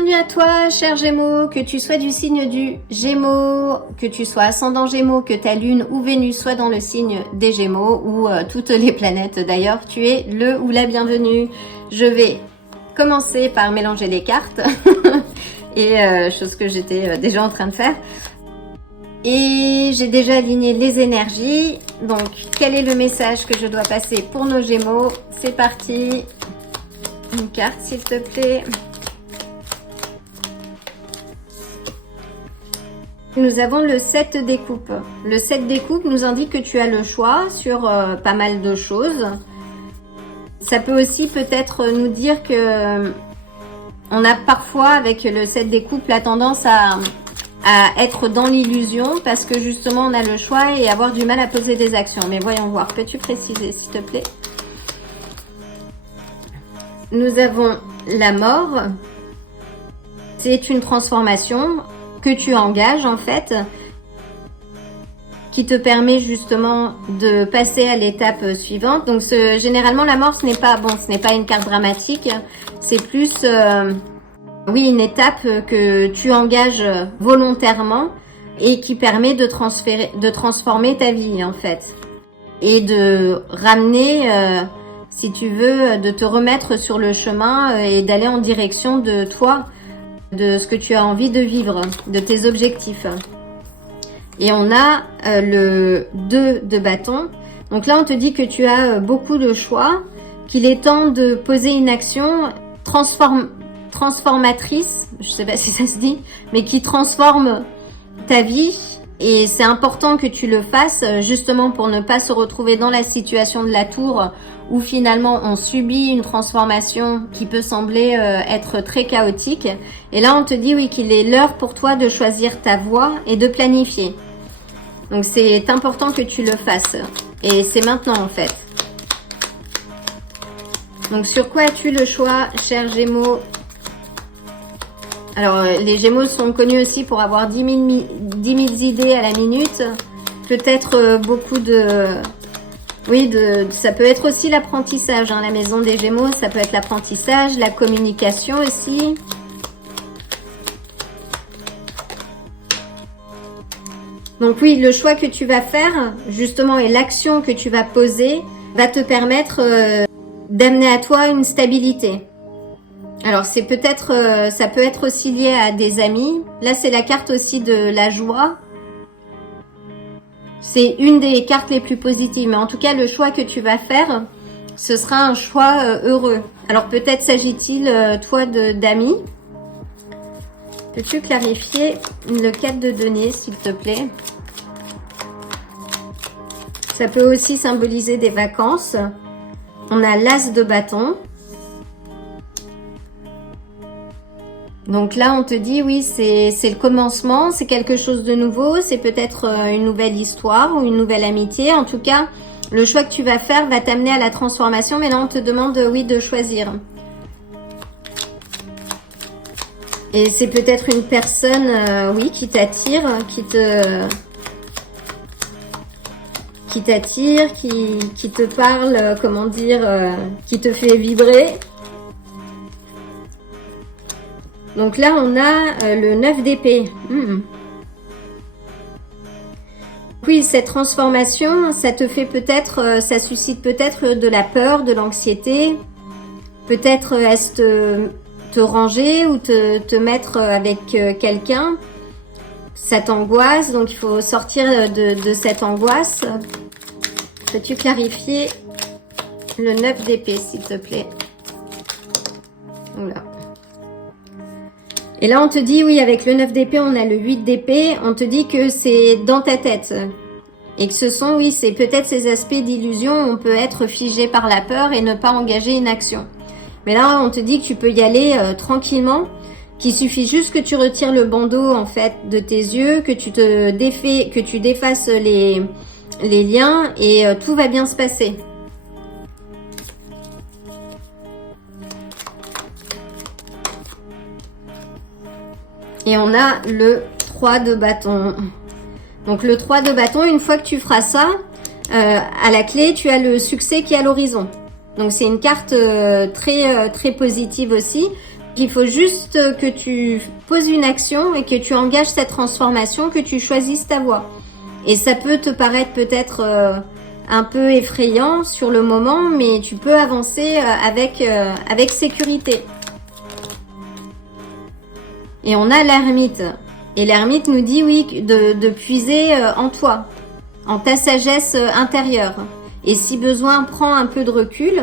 bienvenue à toi, cher Gémeaux, que tu sois du signe du Gémeaux, que tu sois ascendant Gémeaux, que ta lune ou Vénus soit dans le signe des Gémeaux ou toutes les planètes d'ailleurs, tu es le ou la bienvenue. Je vais commencer par mélanger les cartes, et chose que j'étais déjà en train de faire. Et j'ai déjà aligné les énergies, donc quel est le message que je dois passer pour nos Gémeaux? C'est parti, une carte s'il te plaît. Nous avons le 7 des coupes. Le 7 des coupes nous indique que tu as le choix sur pas mal de choses. Ça peut aussi peut-être nous dire que on a parfois avec le 7 des coupes la tendance à être dans l'illusion parce que justement on a le choix et avoir du mal à poser des actions. Mais voyons voir, peux-tu préciser s'il te plaît? Nous avons la mort. C'est une transformation que tu engages en fait, qui te permet justement de passer à l'étape suivante. Donc généralement la mort ce n'est pas une carte dramatique, c'est plus oui une étape que tu engages volontairement et qui permet de transformer ta vie en fait et de ramener si tu veux, de te remettre sur le chemin et d'aller en direction de toi, de ce que tu as envie de vivre, de tes objectifs. Et on a le 2 de bâton. Donc là, on te dit que tu as beaucoup de choix, qu'il est temps de poser une action transformatrice, je sais pas si ça se dit, mais qui transforme ta vie. Et c'est important que tu le fasses justement pour ne pas se retrouver dans la situation de la tour où finalement on subit une transformation qui peut sembler être très chaotique. Et là on te dit oui qu'il est l'heure pour toi de choisir ta voie et de planifier. Donc c'est important que tu le fasses. Et c'est maintenant en fait. Donc sur quoi as-tu le choix, cher Gémeaux? Alors, les Gémeaux sont connus aussi pour avoir 10 000 idées à la minute. Peut-être beaucoup de... Oui, ça peut être aussi l'apprentissage. Hein, la maison des Gémeaux, ça peut être l'apprentissage, la communication aussi. Donc oui, le choix que tu vas faire, justement, et l'action que tu vas poser, va te permettre d'amener à toi une stabilité. Alors c'est peut-être, ça peut être aussi lié à des amis. Là c'est la carte aussi de la joie. C'est une des cartes les plus positives. Mais en tout cas le choix que tu vas faire, ce sera un choix heureux. Alors peut-être s'agit-il toi d'amis. Peux-tu clarifier le 4 de denier s'il te plaît? Ça peut aussi symboliser des vacances. On a l'as de bâton. Donc là, on te dit, oui, c'est le commencement, c'est quelque chose de nouveau, c'est peut-être une nouvelle histoire ou une nouvelle amitié. En tout cas, le choix que tu vas faire va t'amener à la transformation. Mais là, on te demande, oui, de choisir. Et c'est peut-être une personne, oui, qui t'attire, qui t'attire, qui te parle, comment dire, qui te fait vibrer. Donc là, on a le 9 d'épée. Oui, cette transformation, ça te fait peut-être, ça suscite peut-être de la peur, de l'anxiété. Peut-être est-ce te ranger ou te mettre avec quelqu'un. Ça t'angoisse, donc il faut sortir de cette angoisse. Peux-tu clarifier le 9 d'épée, s'il te plaît? Voilà. Et là, on te dit, oui, avec le 9 d'épée, on a le 8 d'épée. On te dit que c'est dans ta tête. Et que ce sont, oui, c'est peut-être ces aspects d'illusion où on peut être figé par la peur et ne pas engager une action. Mais là, on te dit que tu peux y aller tranquillement. Qu'il suffit juste que tu retires le bandeau, en fait, de tes yeux, que tu défasses les liens et tout va bien se passer. Et on a le 3 de bâton. Donc le 3 de bâton, une fois que tu feras ça, à la clé, tu as le succès qui est à l'horizon. Donc c'est une carte très positive aussi. Il faut juste que tu poses une action et que tu engages cette transformation, que tu choisisses ta voie. Et ça peut te paraître peut-être un peu effrayant sur le moment, mais tu peux avancer avec sécurité. Et on a l'ermite. Et l'ermite nous dit oui, de puiser en toi, en ta sagesse intérieure. Et si besoin, prends un peu de recul.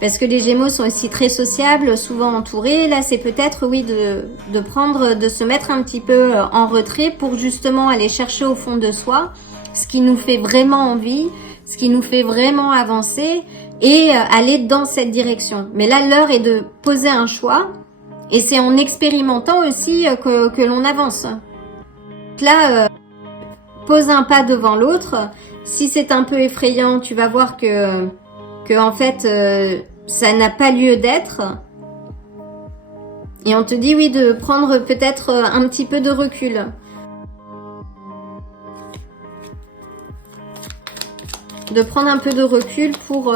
Parce que les Gémeaux sont aussi très sociables, souvent entourés. Là, c'est peut-être, oui, de se mettre un petit peu en retrait pour justement aller chercher au fond de soi ce qui nous fait vraiment envie, ce qui nous fait vraiment avancer et aller dans cette direction. Mais là, l'heure est de poser un choix et c'est en expérimentant aussi que l'on avance. Là, pose un pas devant l'autre. Si c'est un peu effrayant, tu vas voir que en fait, ça n'a pas lieu d'être. Et on te dit oui de prendre peut-être un petit peu de recul. De prendre un peu de recul pour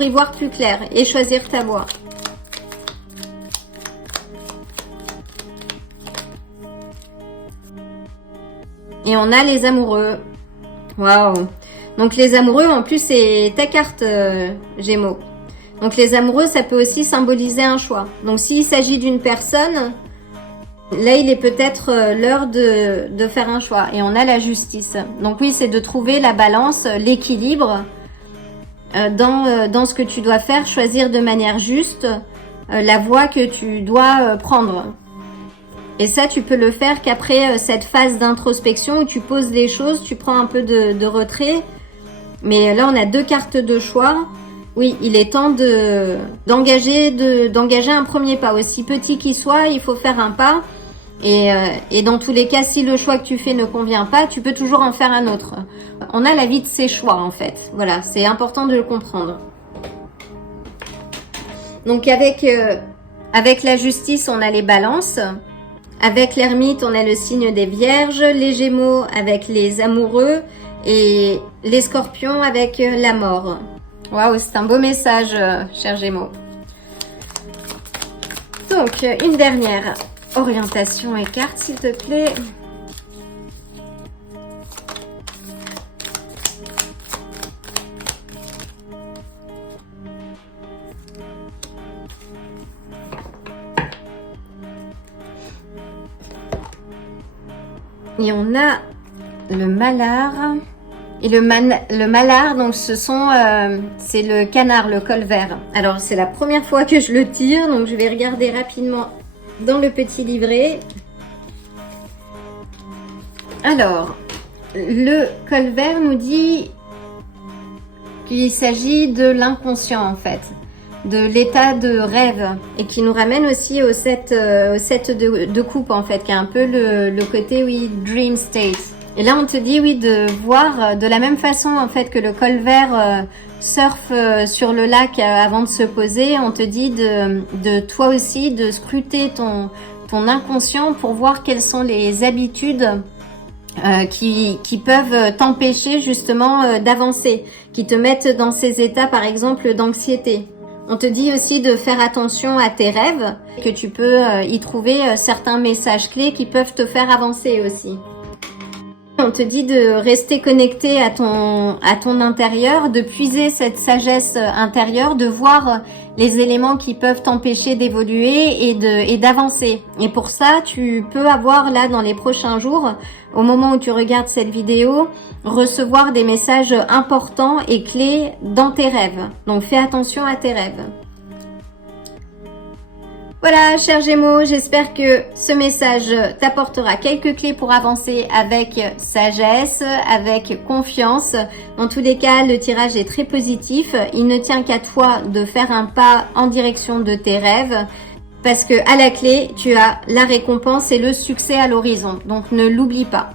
y voir plus clair et choisir ta voie. Et on a les amoureux. Waouh! Donc les amoureux, en plus, c'est ta carte Gémeaux. Donc les amoureux, ça peut aussi symboliser un choix. Donc s'il s'agit d'une personne, là, il est peut-être l'heure de faire un choix. Et on a la justice. Donc oui, c'est de trouver la balance, l'équilibre dans ce que tu dois faire, choisir de manière juste la voie que tu dois prendre. Et ça, tu peux le faire qu'après cette phase d'introspection où tu poses les choses, tu prends un peu de retrait. Mais là, on a deux cartes de choix. Oui, il est temps d'engager un premier pas. Aussi petit qu'il soit, il faut faire un pas. Et dans tous les cas, si le choix que tu fais ne convient pas, tu peux toujours en faire un autre. On a la vie de ses choix, en fait. Voilà, c'est important de le comprendre. Donc, avec la justice, on a les balances. Avec l'ermite, on a le signe des vierges. Les gémeaux avec les amoureux. Et les scorpions avec la mort. Waouh, c'est un beau message, cher Gémeaux. Donc, une dernière orientation et carte, s'il te plaît. Et on a le malard. Et le malard, donc c'est le canard, le col vert. Alors c'est la première fois que je le tire, donc je vais regarder rapidement dans le petit livret. Alors, le col vert nous dit qu'il s'agit de l'inconscient en fait, de l'état de rêve, et qui nous ramène aussi au 7 de coupe en fait, qui a un peu le côté oui dream state. Et là, on te dit, oui, de voir de la même façon, en fait, que le col vert surfe sur le lac avant de se poser. On te dit de toi aussi, de scruter ton inconscient pour voir quelles sont les habitudes qui peuvent t'empêcher justement d'avancer, qui te mettent dans ces états, par exemple, d'anxiété. On te dit aussi de faire attention à tes rêves, que tu peux y trouver certains messages clés qui peuvent te faire avancer aussi. On te dit de rester connecté à ton intérieur, de puiser cette sagesse intérieure, de voir les éléments qui peuvent t'empêcher d'évoluer et d'avancer. Et pour ça, tu peux avoir là dans les prochains jours, au moment où tu regardes cette vidéo, recevoir des messages importants et clés dans tes rêves. Donc fais attention à tes rêves. Voilà, chers Gémeaux, j'espère que ce message t'apportera quelques clés pour avancer avec sagesse, avec confiance. Dans tous les cas, le tirage est très positif. Il ne tient qu'à toi de faire un pas en direction de tes rêves parce que à la clé, tu as la récompense et le succès à l'horizon. Donc ne l'oublie pas.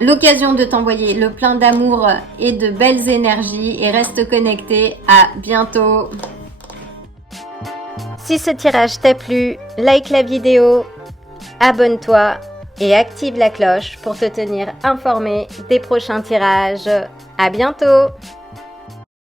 L'occasion de t'envoyer le plein d'amour et de belles énergies et reste connecté. À bientôt. Si ce tirage t'a plu, like la vidéo, abonne-toi et active la cloche pour te tenir informé des prochains tirages. À bientôt!